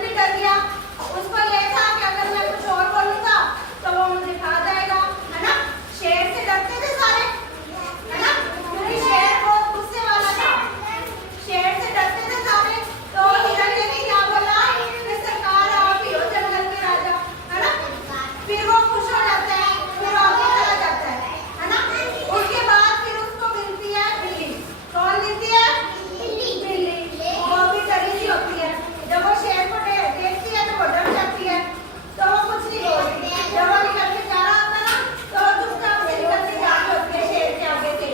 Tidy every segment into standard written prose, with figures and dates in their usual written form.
भी डर गया। उसको ये था कि अगर मैं कुछ और बोलूंगा तो वो मुझे खा जाएगा, है ना। शेर से डरते थे सारे, है ना, क्योंकि शेर बहुत गुस्से वाला था। शेर से डरते थे सारे। तो हिरण्य ने क्या बोला कि सरकार आप ही हो जंगल के राजा, है ना। फिर वो खुश हो जाता है, फिर आगे चला जाता है ना। उसके बाद फिर उसको मिलती है बिल्ली। कौन मिलती है? बिल्ली। वो भी डरी सी होती है। जब वो शेर को देखती है तो वो डर जाती है, तो वो कुछ नहीं बोलती। जब वो निकल के जा रहा होता है ना, तो चुपचाप से निकल के जा रही होती है शेर के आगे से।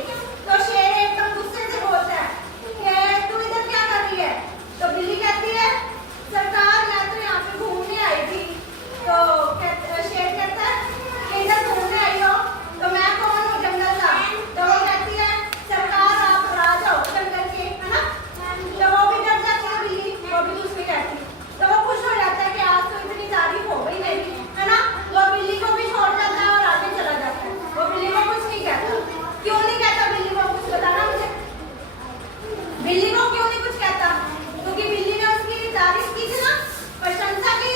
तो शेर एकदम गुस्से से बोलता है कि तू इधर क्या कर रही है? तो बिल्ली कहती है सरकार मैं तो यहाँ पे घूमने आई थी। तो शेर कहता है कि इधर घूमने आई हो तो मैं कौन हूँ जंगल का? तो वो कहती है सरकार आप राजा हो जंगल के, है ना। तो वो भी डर जाती है बिल्ली, वो भी कुछ नहीं कहती। तो वो खुश हो जाता है कि आज तो इतनी तारीफ हो गई मेरी, है ना। वो बिल्ली को भी छोड़ जाता है और आगे चला जाता है। वो बिल्ली को कुछ नहीं कहता। क्यों नहीं कहता बिल्ली को कुछ? बताना मुझे। बिल्ली को क्यों नहीं कुछ कहता? क्योंकि बिल्ली ने उसकी तारीफ की थी ना, प्रशंसा की।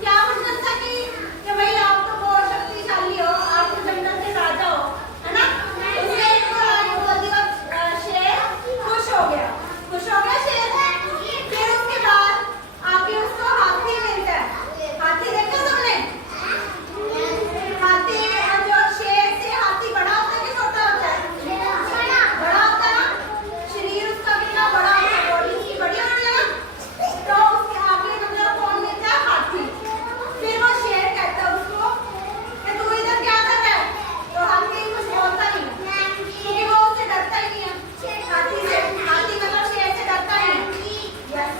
क्या प्रशंसा की? कि भाई आप तो बहुत शक्तिशाली हो, आप तो जंगल के राजा हो, है ना। उसने एक बोल दिया, शेर खुश हो गया। खुश हो गया शेर। फिर उसके बाद आगे उसको हाथी मिलता है। हाथी देखा तुमने? हाथी जो शेर से हाथी बड़ा होता है कि छोटा होता है? बड़ा होता है ना। शरीर उसका कितना बड़ा होता है, बॉडी उसकी बड़ी होती है ना। तो उसके आगे मतलब कौन मिलता है? हाथी। फिर वो शेर कहता है उसको कि तू इधर क्या कर रहा है? तो हाथी कुछ बोलता नहीं, क्योंकि वो उससे डरता ही नहीं है। हाथी से, हाथी मतलब शेर से डरता ही नहीं। यस।